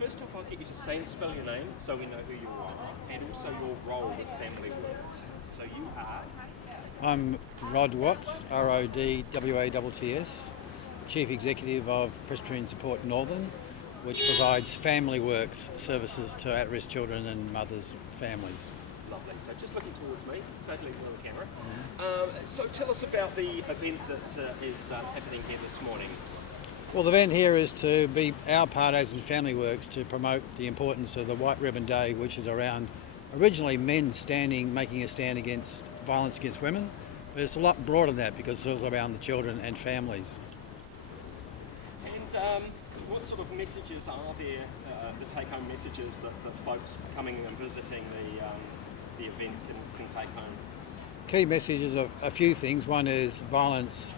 First off, I'll get you to say and spell your name so we know who you are, and also your role with Family Works. So you are? I'm Rod Watts, RODWATTS, Chief Executive of Presbyterian Support Northern, which provides Family Works services to at-risk children and mothers' families. Lovely. So just looking towards me, totally ignore the camera. So tell us about the event that is happening here this morning. Well, the event here is to be our part as in Family Works to promote the importance of the White Ribbon Day, which is around originally men making a stand against violence against women, but it's a lot broader than that because it's all around the children and families. And what sort of messages are there, the take-home messages that folks coming and visiting the event can take home? Key messages of a few things. One is violence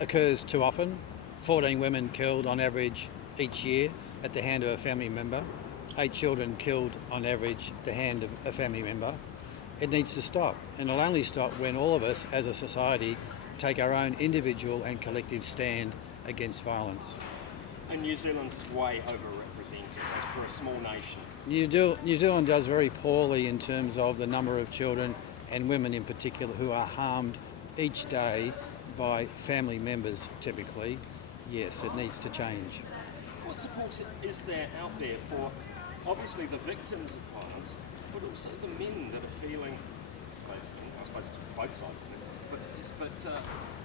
occurs too often. 14 women killed on average each year at the hand of a family member. 8 children killed on average at the hand of a family member. It needs to stop, and it'll only stop when all of us as a society take our own individual and collective stand against violence. And New Zealand's way overrepresented for a small nation. New Zealand does very poorly in terms of the number of children and women in particular who are harmed each day by family members typically. Yes, it needs to change. What support is there out there for obviously the victims of violence, but also the men that are feeling, I suppose it's both sides, isn't it? But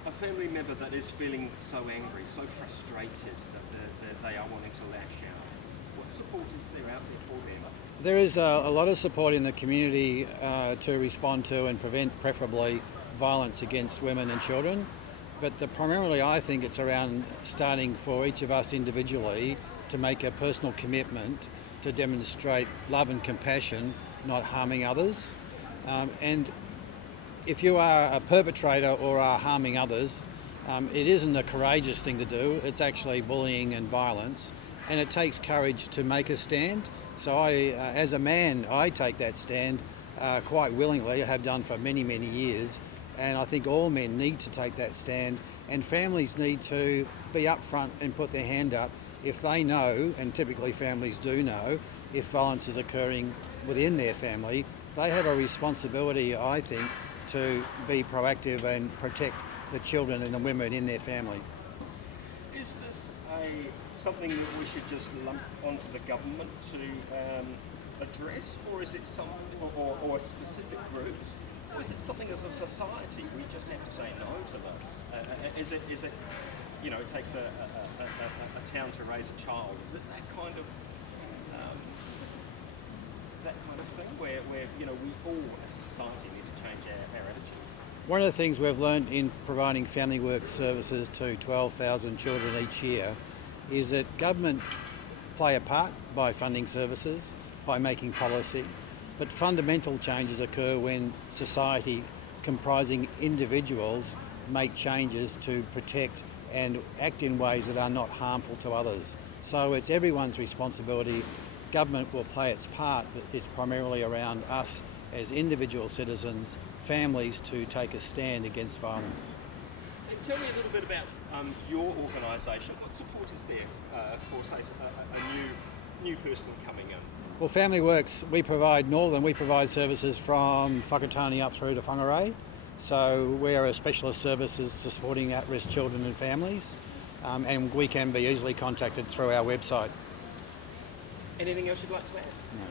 a family member that is feeling so angry, so frustrated that they are wanting to lash out. What support is there out there for them? There is a lot of support in the community to respond to and prevent, preferably, violence against women and children. But primarily I think it's around starting for each of us individually to make a personal commitment to demonstrate love and compassion, not harming others. And if you are a perpetrator or are harming others, it isn't a courageous thing to do. It's actually bullying and violence. And it takes courage to make a stand. So as a man, I take that stand quite willingly. I have done for many, many years. And I think all men need to take that stand, and families need to be upfront and put their hand up if they know, and typically families do know, if violence is occurring within their family. They have a responsibility, I think, to be proactive and protect the children and the women in their family. Is this something that we should just lump onto the government to address, or is it or specific groups? Or is it something as a society we just have to say no to this? Is it you know, it takes a town to raise a child? Is it that kind of thing where you know we all as a society need to change our attitude? One of the things we've learned in providing family work services to 12,000 children each year is that government play a part by funding services, by making policy. But fundamental changes occur when society, comprising individuals, make changes to protect and act in ways that are not harmful to others. So it's everyone's responsibility. Government will play its part, but it's primarily around us as individual citizens, families, to take a stand against violence. And tell me a little bit about your organisation. What support is there for, say, a new person coming in? Well, Family Works, we provide services from Whakatane up through to Whangarei. So we are a specialist services to supporting at-risk children and families, and we can be easily contacted through our website. Anything else you'd like to add? No.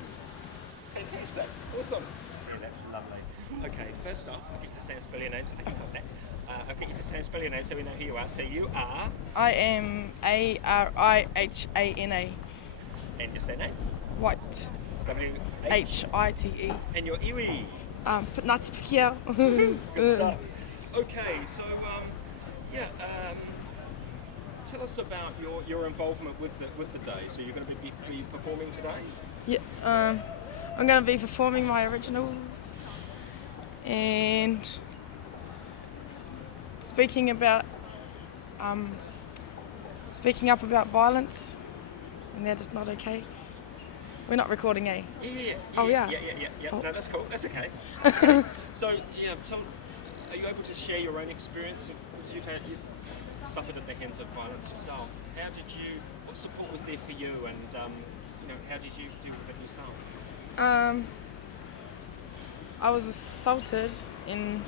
Fantastic. Awesome. Yeah, that's lovely. Okay, first off, I'll get you to say and spell your name. I'll get you to say and spell your name so we know who you are. So you are? I am Arihana. And your surname? White. W-H-I-T-E. And your iwi? Putnatipikia. Good stuff. Okay, so tell us about your involvement with the day. So you're going to be performing today? Yeah, I'm going to be performing my originals and speaking up about violence, and that is not okay. We're not recording, eh? Yeah. Oh, yeah. Yeah. Oh. No, that's cool. That's okay. So, yeah, are you able to share your own experience? You've suffered at the hands of violence yourself. What support was there for you, and how did you deal with it yourself? I was assaulted and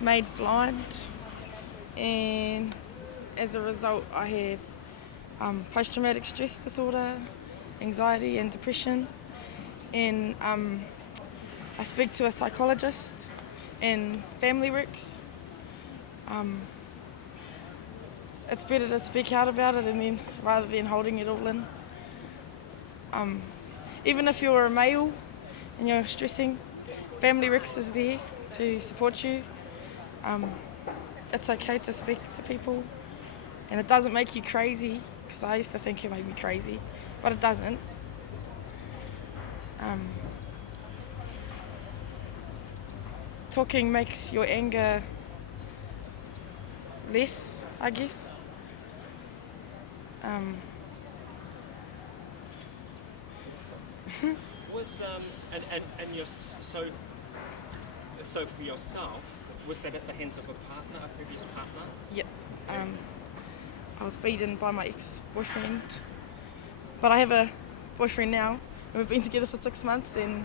made blind, and as a result I have post-traumatic stress disorder, anxiety and depression, and I speak to a psychologist and family works. It's better to speak out about it rather than holding it all in. Even if you're a male and you're stressing, Family Works is there to support you. It's okay to speak to people, and it doesn't make you crazy, because I used to think it made me crazy, but it doesn't. Talking makes your anger less, I guess. Was and your so for yourself, was that at the hands of a previous partner? Yep. I was beaten by my ex-boyfriend, but I have a boyfriend now, and we've been together for 6 months, and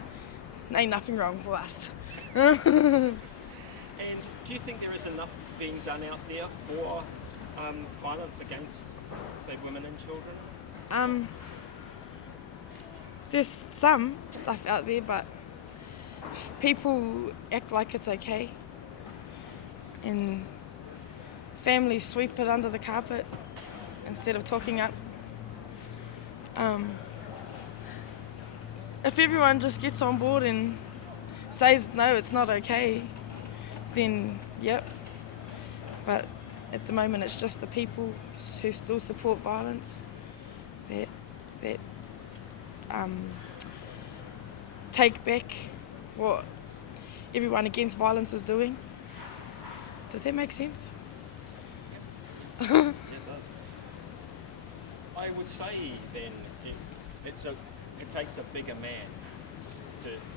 ain't nothing wrong with us. And do you think there is enough being done out there for violence against, say, women and children? There's some stuff out there, but people act like it's okay, and families sweep it under the carpet instead of talking up. If everyone just gets on board and says no, it's not okay, then yep. But at the moment, it's just the people who still support violence that take back what everyone against violence is doing. Does that make sense? It does. I would say then it takes a bigger man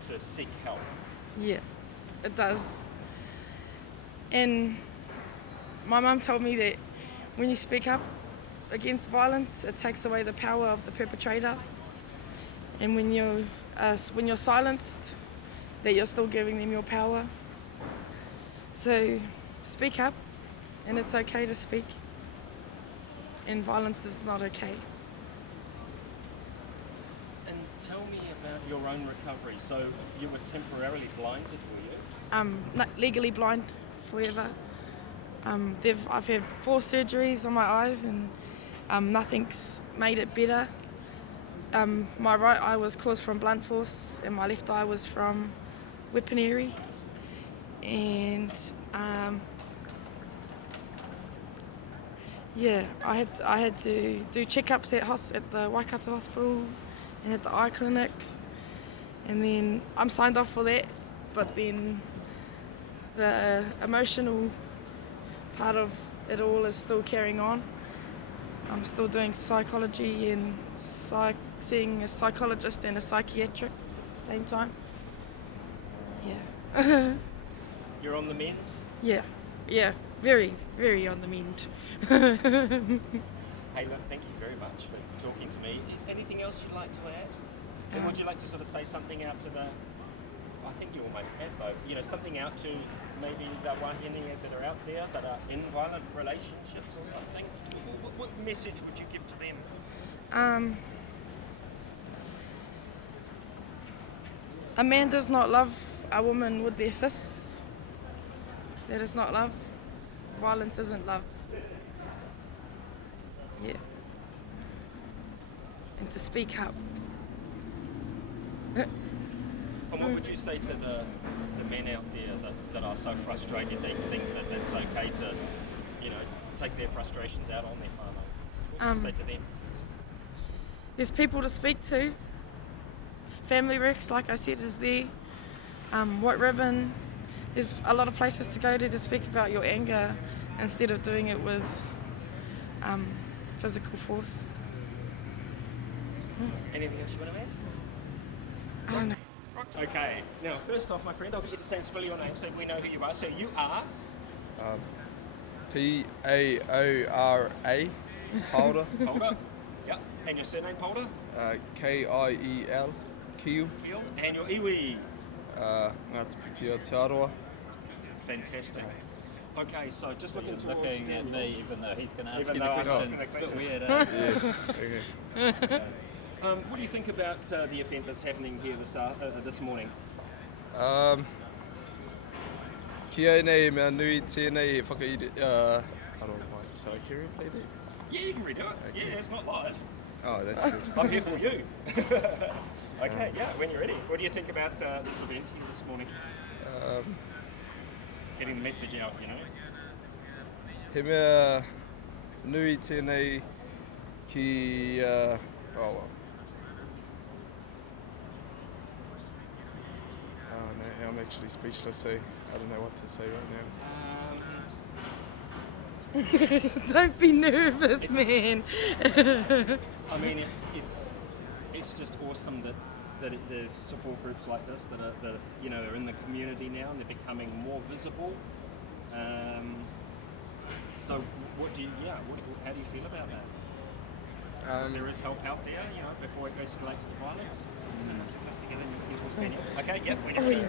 to seek help. Yeah, it does. And my mum told me that when you speak up against violence, it takes away the power of the perpetrator. And when you're silenced, that you're still giving them your power. So speak up, and it's okay to speak. And violence is not okay. And tell me about your own recovery. So you were temporarily blinded, were you? Not legally blind forever. I've had 4 surgeries on my eyes, and nothing's made it better. My right eye was caused from blunt force, and my left eye was from weaponry. And I had to do checkups at the Waikato Hospital and at the eye clinic, and then I'm signed off for that. But then the emotional part of it all is still carrying on. I'm still doing psychology and seeing a psychologist and a psychiatric at the same time. Yeah. You're on the mend? Yeah, very, very on the mend. Hey, look, thank you very much for talking to me. Anything else you'd like to add? And would you like to sort of say something out to I think you almost have though, something out to maybe the wahine that are out there that are in violent relationships or something? What message would you give to them? A man does not love a woman with their fists. That is not love. Violence isn't love. Yeah. And to speak up. And what would you say to the men out there that are so frustrated they think that it's okay to, take their frustrations out on their whānau? What would you say to them? There's people to speak to. Family Works, like I said, is there. White Ribbon. There's a lot of places to go to speak about your anger instead of doing it with physical force. Anything else you want to add? I don't know. Okay. Now, first off, my friend, I'll get you to say and spell your name so we know who you are. So you are? P-A-O-R-A, Paura, Polder. Yep. And your surname, Polder? K-I-E-L, Kiu, Keel. And your iwi. Ngā Te o Te Aroa. Fantastic. Okay, so just looking He's towards looking at Daniel. me, even though he's going to ask Even you though the I'm questions. asking the It's a bit questions. weird, eh? Yeah, okay. What do you think about the event that's happening here this morning? Kia nei mea nui tēnei e whakairi, I don't know, sorry, can you replay that? Yeah, you can redo it. Okay. Yeah, it's not live. Oh, that's good. I'm here for you. Okay, yeah, when you're ready. What do you think about this event here this morning? Getting the message out, you know. He mea nui tēnei ki, oh well. Oh no, I'm actually speechless, eh? I don't know what to say right now. Don't be nervous, It's- man. I mean, it's just awesome that there's support groups like this that are in the community now and they're becoming more visible. So how do you feel about that? There is help out there, you know, before it escalates to violence. And that's close together and you can Daniel. Okay, yep, when you're ready.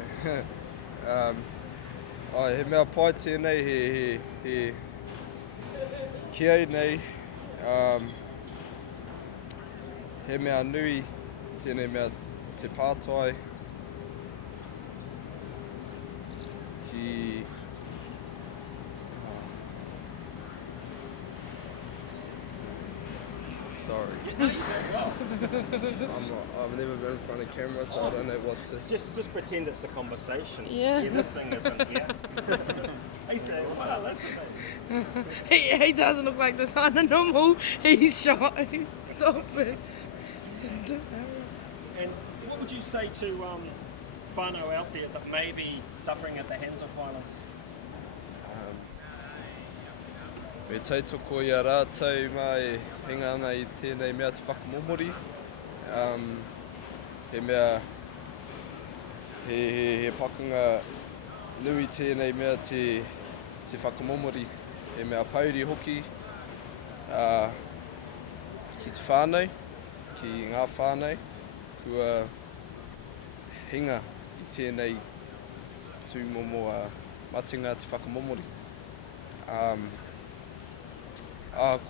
He mea pai tēnei he kia nei, he mea nui tēnei mea te pātai ki sorry. No, you're doing well. I've never been in front of camera, so I don't know what to. Just pretend it's a conversation. Yeah. This thing isn't. Yeah. He's doing well, isn't he? He doesn't look like the son of normal. He's shy. Stop it. Just do it. And what would you say to whānau out there that may be suffering at the hands of violence? Me tautoko i a rātou mai hinga ana I tēnei mea te whakamomori. He mea, he pakanga nui tēnei mea te whakamomori. He mea pauri hoki ki te whānau, ki ngā whānau, kua hinga I tēnei tūmomo matinga te whakamomori.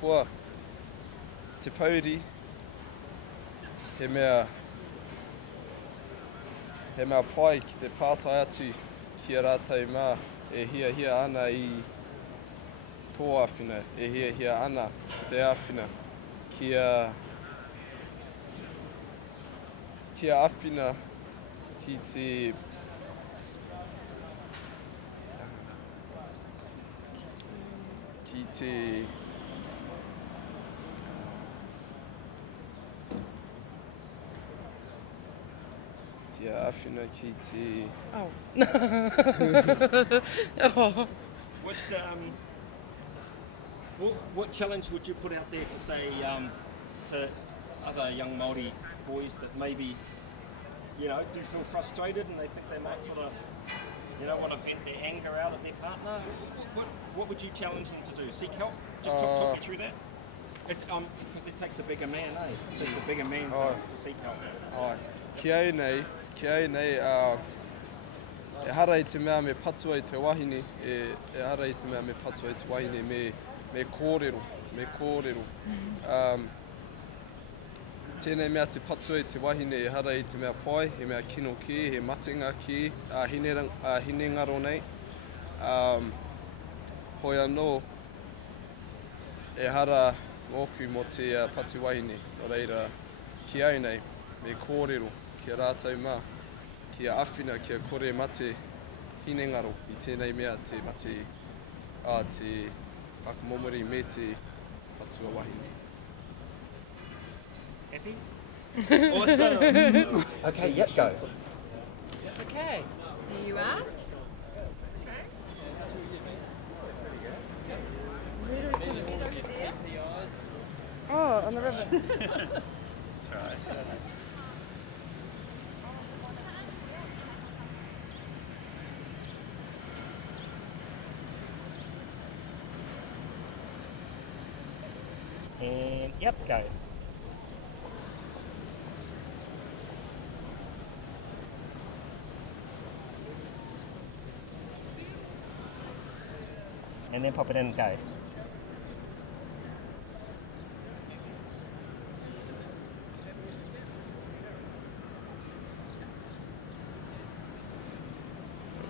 Kua te pauri, he mea pai ki te pātai atu ki a rātou mā e hia ana I tō āwhina, e hia ana ki te āwhina ki a āwhina ki te Kia awhina ki te... Oh. Oh. What challenge would you put out there to say to other young Māori boys that maybe, you know, do feel frustrated and they think they might sort of, you know, want to vent their anger out at their partner? What would you challenge them to do? Seek help? Just talk me through that. Because it takes a bigger man, eh? It takes a bigger man to seek help. Kia nei, e hara I te mea me patua I te wahine, e hara I te mea me patua I te wahine me kōrero. Tēnei mea te patua I te wahine, e hara I te mea pai, he mea kino ki, he matinga ki, hine ngaro nei. Hoi anō, e hara ngōku mo te patu wahine, o reira ki au nei, me kōrero, ki a rātou mā, ki a awhina, ki a kore mate hine ngaro I tēnei mea te mate, te whakamomori me te patua wahine. Happy? Awesome! Okay, yep, go. Okay, there you are. Oh, on the river. And yep, go. And then pop it in and go.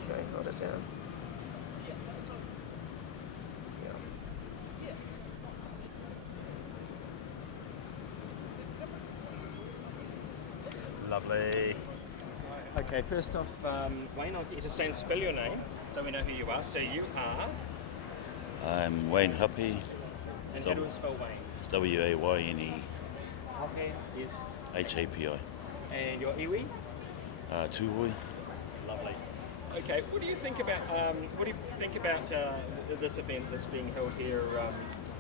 Okay, hold it down. Yeah. Lovely. Okay, first off, Wayne, I'll get you to say and spell your name so we know who you are. So you are, I'm Wayne Huppy, and how do we spell Wayne? W-A-Y-N-E, Hape is, H-A-P-I, and your iwi? Tūhoi. Lovely. Okay, what do you think about this event that's being held here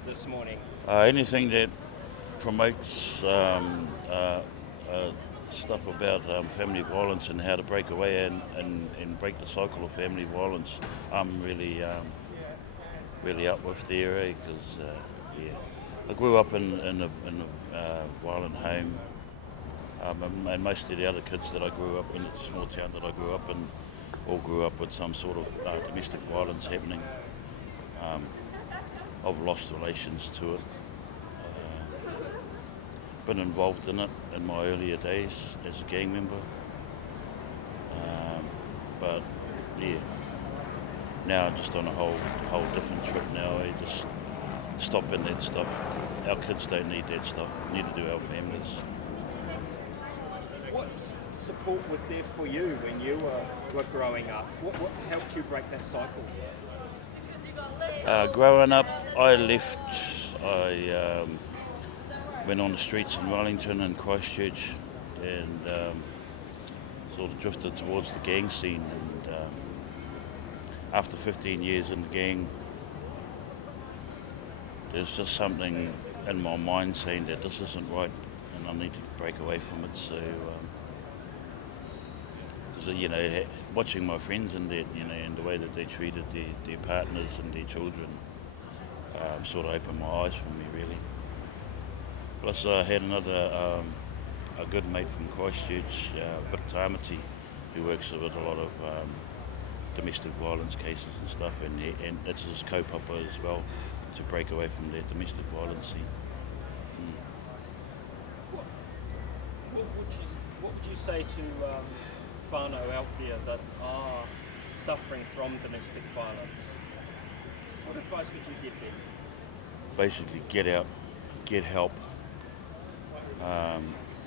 this morning? Anything that promotes stuff about family violence and how to break away and break the cycle of family violence, I'm really up with there, because I grew up in a violent home, and most of the other kids that I grew up in, the small town that I grew up in, all grew up with some sort of domestic violence happening. I've lost relations to it. Been involved in it in my earlier days as a gang member, but yeah, now I'm just on a whole different trip now. I just stopping that stuff. Our kids don't need that stuff, neither do our families. What support was there for you when you were growing up? What helped you break that cycle? Growing up, I left. I went on the streets in Wellington and Christchurch, and sort of drifted towards the gang scene. And after 15 years in the gang, there's just something in my mind saying that this isn't right, and I need to break away from it. So, because watching my friends and that, and the way that they treated their partners and their children, sort of opened my eyes for me, really. Plus, I had another a good mate from Christchurch, Vic Tamati, who works with a lot of domestic violence cases and stuff, and it's his kaupapa as well, to break away from their domestic violence scene. What would you say to whānau out there that are suffering from domestic violence? What advice would you give them? Basically, get out, get help.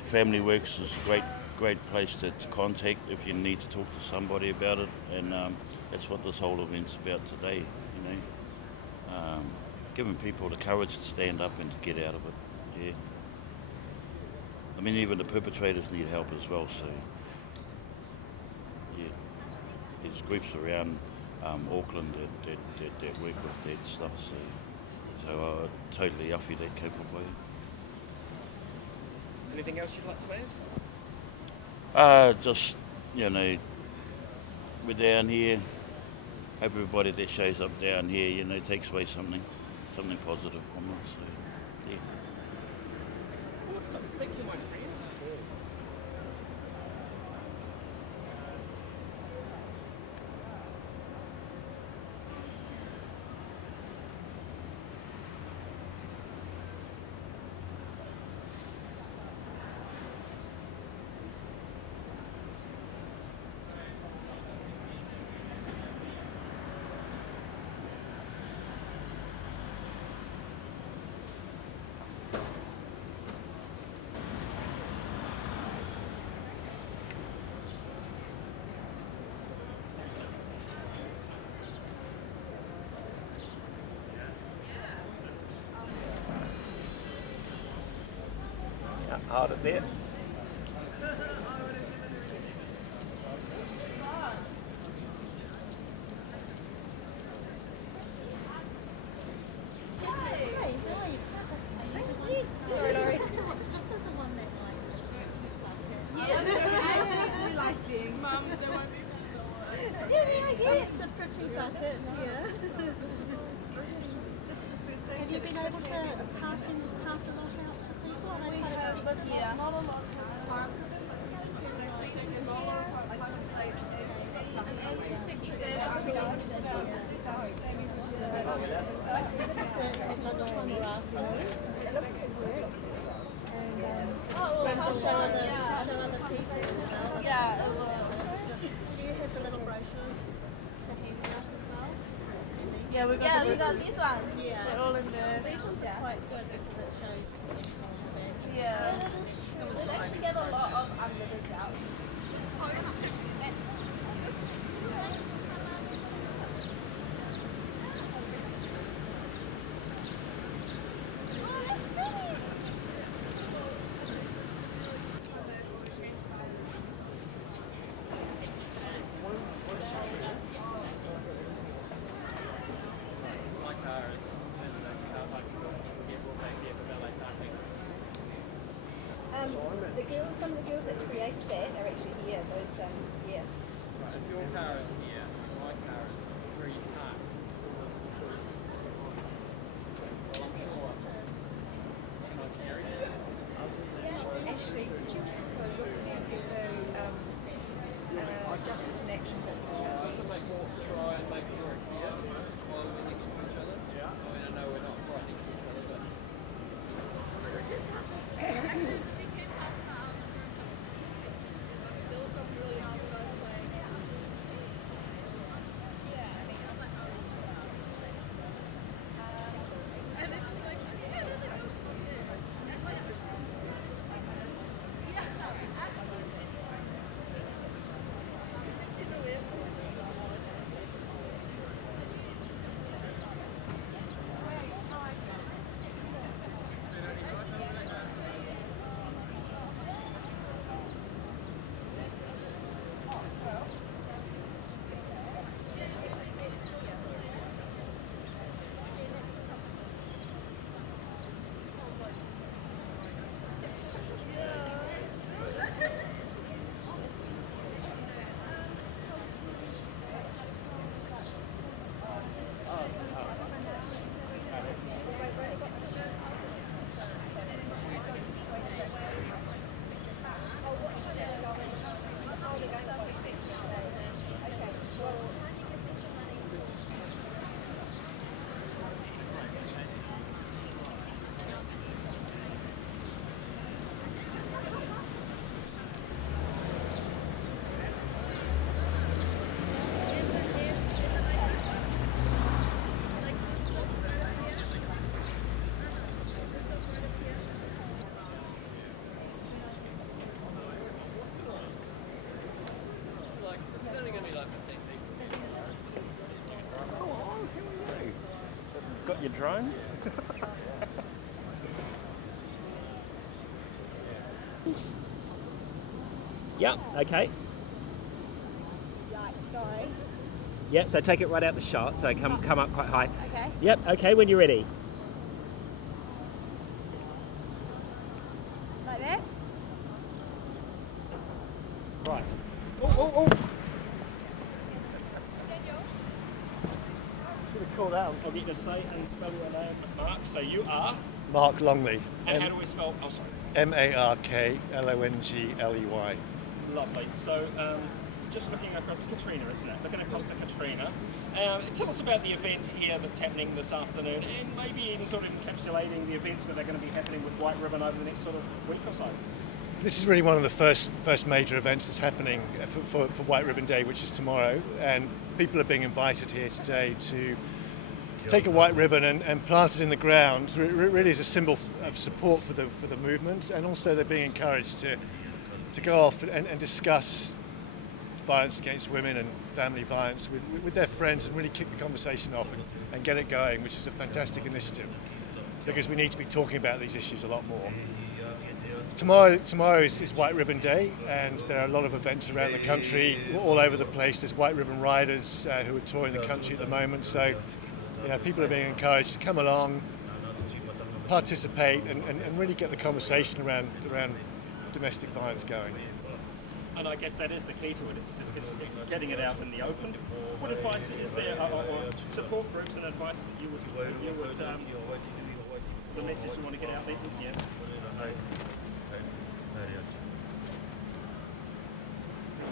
Family Works is a great place to contact if you need to talk to somebody about it, and that's what this whole event's about today. Giving people the courage to stand up and to get out of it. Yeah. I mean, even the perpetrators need help as well. So, yeah, there's groups around Auckland that work with that stuff. So totally awhi that kaupapa. Anything else you'd like to add? Just, we're down here. Hope everybody that shows up down here, takes away something positive from it. So, yeah. Awesome. Thank you, my friend. Hold it there. Have you been able to pass show other people as well. Yeah, it will. Do you have the little brochures to hand out as well? Yeah, we got these ones. Yeah. They're all in there. These ones are quite good because it shows everything on the badge. Yeah. We actually get a lot of unlimited out. Some of the girls that created that are actually here. Those, yeah. Right, if your car is here, my car is where you parked. Well, I'm sure. Can I carry it? Actually, would you also looking at the Justice in Action book? So makes us try and make it work here while we're next to each other. Yeah. I mean, I know we're not right next to each other, but. It's only going to be like 15 people. Oh, got your drone? Yep, okay. Right, sorry. Yep, so take it right out the shot, so come up quite high. Okay. Yep, okay, when you're ready. Like that? Right. Oh. Should have called out. I'll get you to say and spell your name, Mark. So you are? Mark Longley. And how do we spell? Oh, sorry. MarkLongley. Lovely. So, just looking across Katrina, isn't it? Looking across to Katrina. Tell us about the event here that's happening this afternoon, and maybe even sort of encapsulating the events that are going to be happening with White Ribbon over the next sort of week or so. This is really one of the first major events that's happening for White Ribbon Day, which is tomorrow, and people are being invited here today to take a white ribbon and plant it in the ground. Really is a symbol of support for the movement, and also they're being encouraged to go off and discuss violence against women and family violence with their friends and really kick the conversation off and get it going, which is a fantastic initiative because we need to be talking about these issues a lot more. Tomorrow is White Ribbon Day, and there are a lot of events around the country, all over the place. There's White Ribbon riders who are touring the country at the moment, so people are being encouraged to come along, participate, and really get the conversation around domestic violence going. And I guess that is the key to it. It's getting it out in the open. What advice is there, or support groups and advice that you would the message you want to get out there?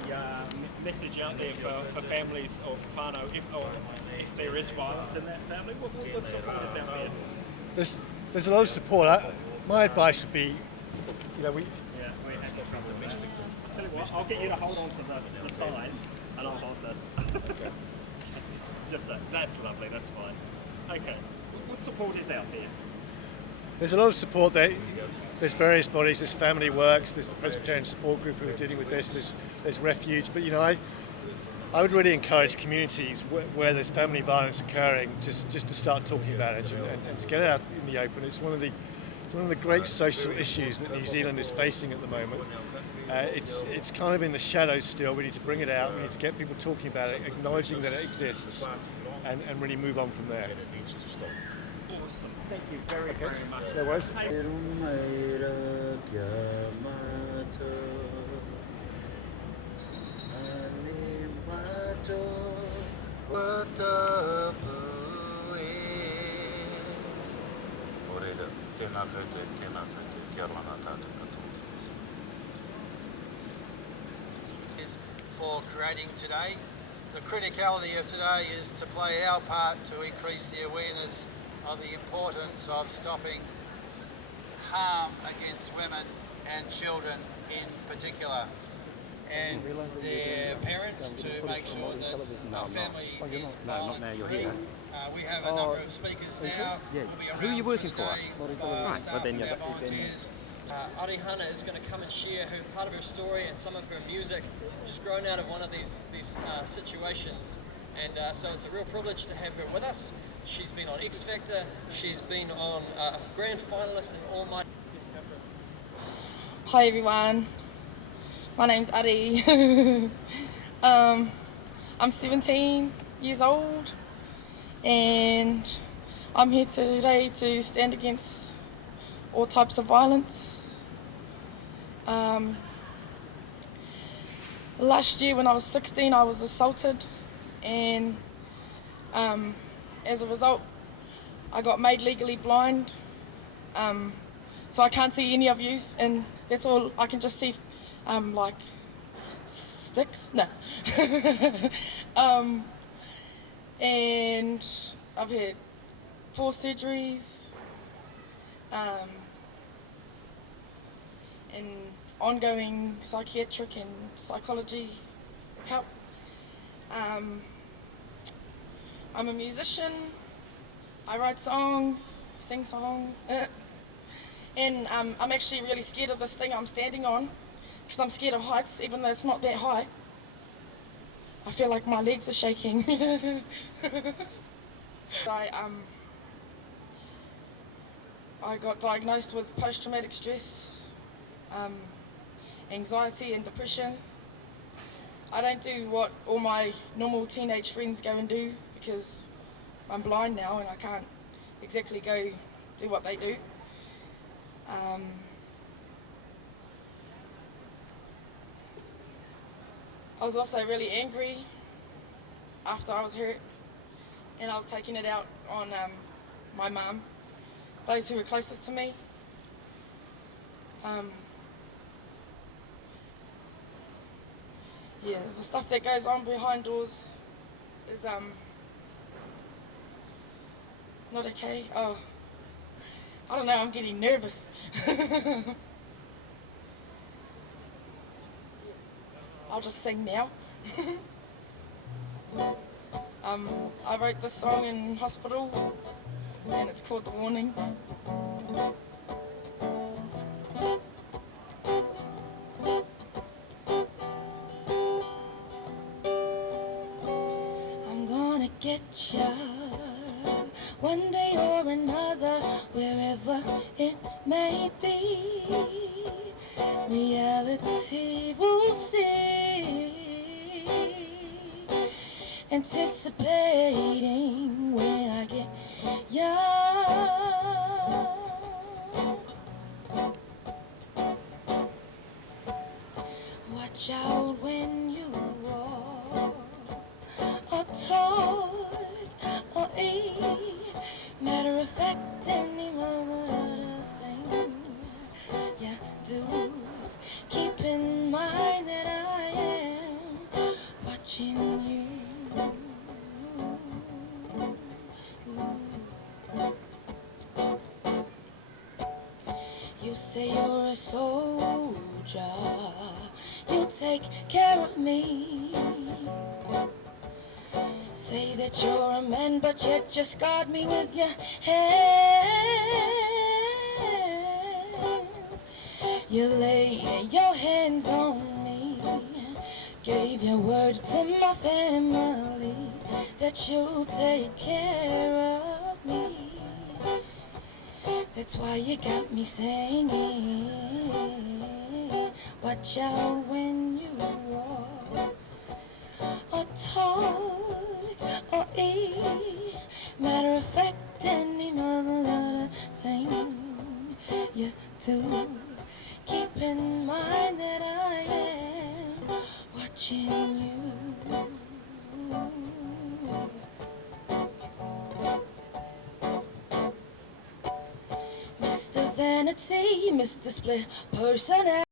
Yeah. The message out there for families or whānau, if there is violence in that family, what support is out there? There's a lot of support. My advice would be you know, we Yeah, we have to trouble with that. I'll tell you what, I'll get you to hold on to the sign and I'll hold this. okay. Just so, that's lovely, that's fine. Okay, what support is out there? There's a lot of support there. There's various bodies. There's Family Works. There's the Presbyterian Support Group who are dealing with this. There's Refuge. But you know, I would really encourage communities where there's family violence occurring just to start talking about it and to get it out in the open. It's one of the great social issues that New Zealand is facing at the moment. It's kind of in the shadows still. We need to bring it out. We need to get people talking about it, acknowledging that it exists, and really move on from there. Awesome. Thank you very, very much. No worries. For creating today. The criticality of today is to play our part to increase the awareness of the importance of stopping harm against women and children in particular, and their parents to make sure that our family is violence-free. We have a number of speakers now. Yeah. We'll be Who are you around working through for? the day, Right. staff Then and you're our volunteers. Arihana is going to come and share part of her story and some of her music, just grown out of one of these situations. And so it's a real privilege to have her with us. She's been on X Factor, she's been on a grand finalist in All My... Hi everyone, my name's Ari. I'm 17 years old and I'm here today to stand against all types of violence. Last year when I was 16 I was assaulted, and as a result I got made legally blind, so I can't see any of you, and that's all I can just see, like sticks, no. And I've had 4 surgeries, and ongoing psychiatric and psychology help. I'm a musician, I write songs, sing songs, and I'm actually really scared of this thing I'm standing on, because I'm scared of heights, even though it's not that high. I feel like my legs are shaking. I got diagnosed with post-traumatic stress, anxiety and depression. I don't do what all my normal teenage friends go and do because I'm blind now and I can't exactly go do what they do. I was also really angry after I was hurt, and I was taking it out on my mum, those who were closest to me. Yeah, the stuff that goes on behind doors is not okay. Oh, I don't know, I'm getting nervous. I'll just sing now. I wrote this song in hospital and it's called The Warning. I'm gonna get ya one day or another, wherever it may be. Reality will see, anticipating when I get young. Watch out when you walk, or talk, or eat. Matter of fact, any other thing you do. Keep in mind that I am watching you. You say you're a soldier, soldier. You take care of me. Say that you're a man, but you just guard me with your hands. You lay your hands on me. Gave your word to my family that you'll take care of me. That's why you got me singing. Watch out when you walk or talk or eat. Matter of fact, any other thing you do. Keep in mind that I am watching you. Mr. Vanity, Mr. Split Personality.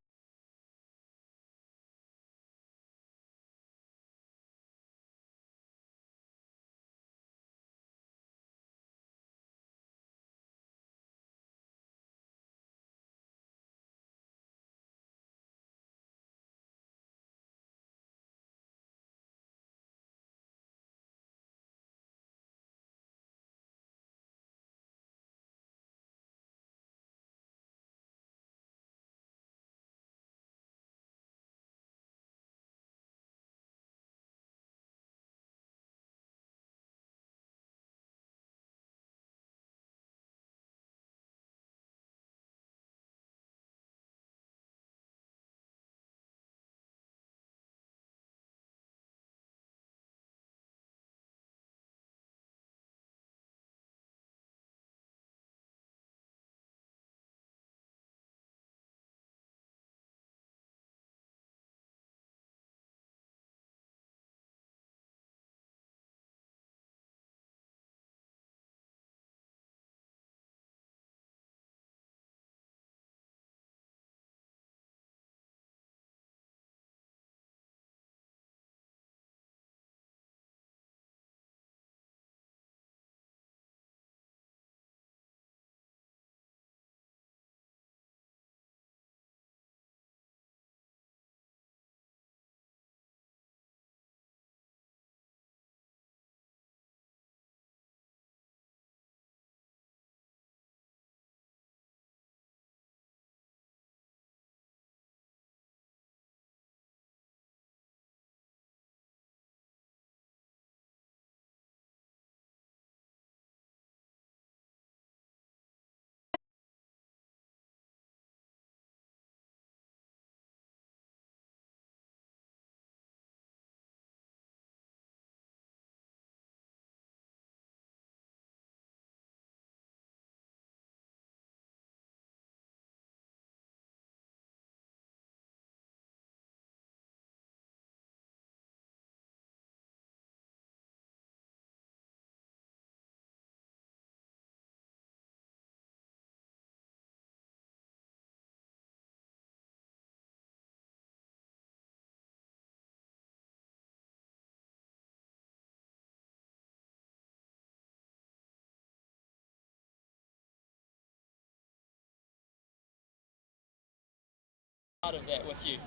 Part of that with you.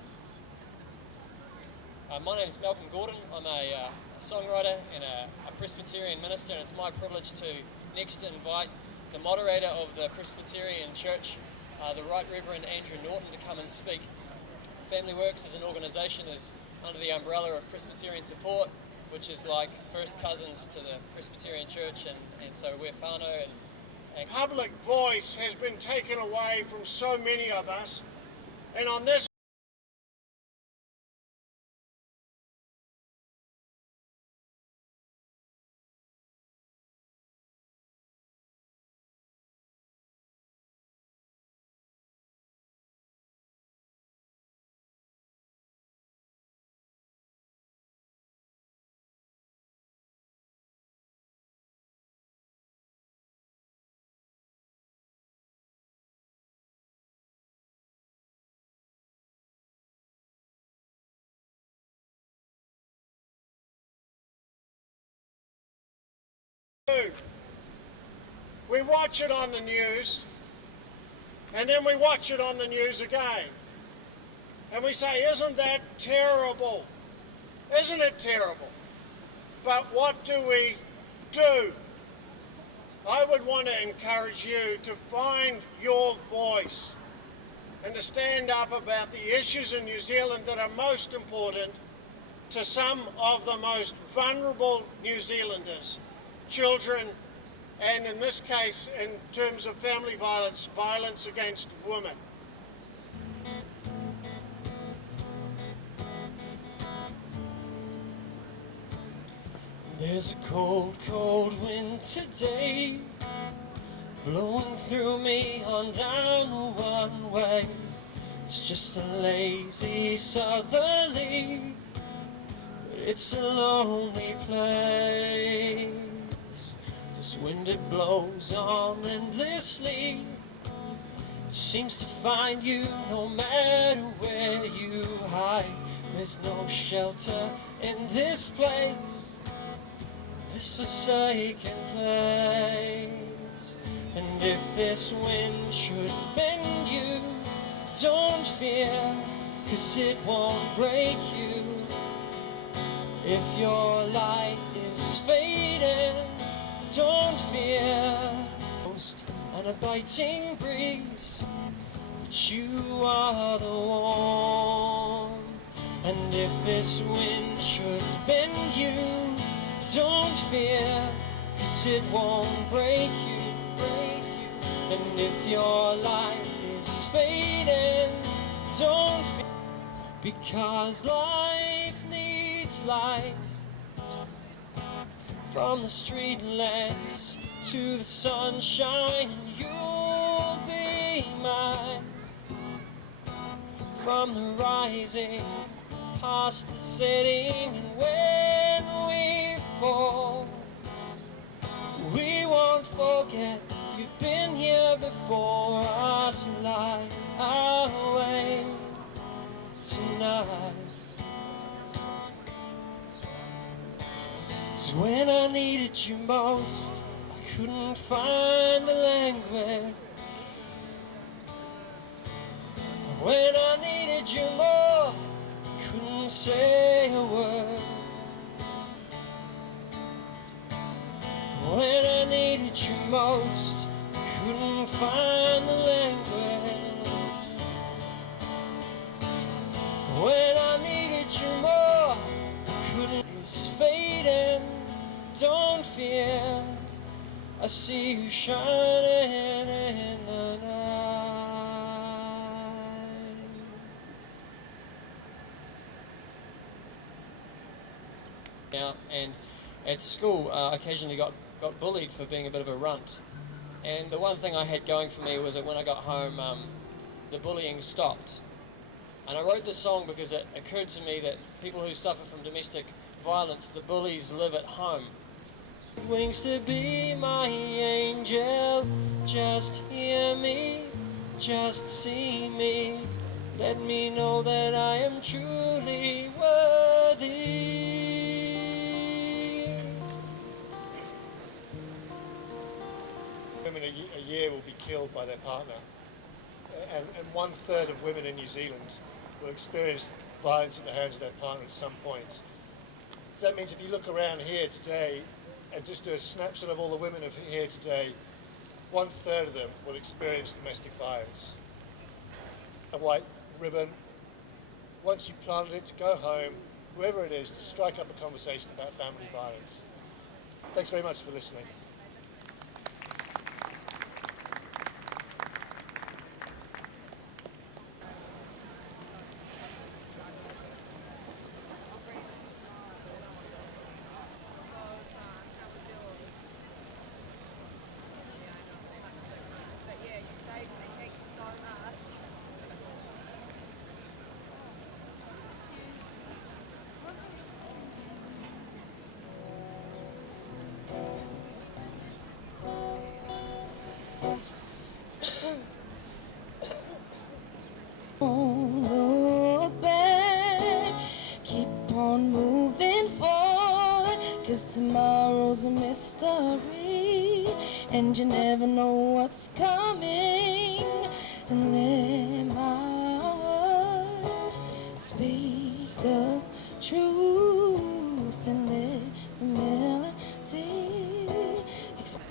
My name is Malcolm Gordon. I'm a songwriter and a Presbyterian minister, and it's my privilege to next invite the moderator of the Presbyterian Church, the Right Reverend Andrew Norton, to come and speak. Family Works as an organisation is under the umbrella of Presbyterian Support, which is like first cousins to the Presbyterian Church, and so we're whānau. And public voice has been taken away from so many of us, and on this we watch it on the news, and then we watch it on the news again. And we say, isn't that terrible? Isn't it terrible? But what do we do? I would want to encourage you to find your voice and to stand up about the issues in New Zealand that are most important to some of the most vulnerable New Zealanders, children, and in this case, in terms of family violence, violence against women. There's a cold, cold winter day blowing through me on down the one way. It's just a lazy southerly, but it's a lonely place. This wind, it blows on endlessly, it seems to find you no matter where you hide. There's no shelter in this place, this forsaken place. And if this wind should bend you, don't fear, 'cause it won't break you. If your light is fading, don't fear. And a biting breeze, but you are the warmth. And if this wind should bend you, don't fear, 'cause it won't break you, break you. And if your life is fading, don't fear, because life needs light. From the street lamps to the sunshine, and you'll be mine. From the rising past the setting, and when we fall, we won't forget you've been here before us. Light our way tonight. 'Cause when I needed you most, I couldn't find the language. When I needed you more, I couldn't say a word. When I needed you most, I couldn't find the language. When I needed you more, I couldn't. It's fading, don't fear, I see you shining in the night. And at school, I occasionally got bullied for being a bit of a runt. And the one thing I had going for me was that when I got home, the bullying stopped. And I wrote this song because it occurred to me that people who suffer from domestic violence, the bullies live at home. Wings to be my angel, just hear me, just see me, let me know that I am truly worthy. Women a year will be killed by their partner, and 1/3 of women in New Zealand will experience violence at the hands of their partner at some point. So that means if you look around here today and just do a snapshot of all the women here today, 1/3 of them will experience domestic violence. A white ribbon, once you've planted it, to go home, whoever it is, to strike up a conversation about family violence. Thanks very much for listening. Look back, keep on moving forward, 'cause tomorrow's a mystery, and you never know what's coming. And let my word speak the truth and let the melody express.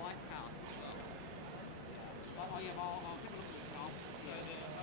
Lighthouse as well. Oh yeah, I'll have a look at the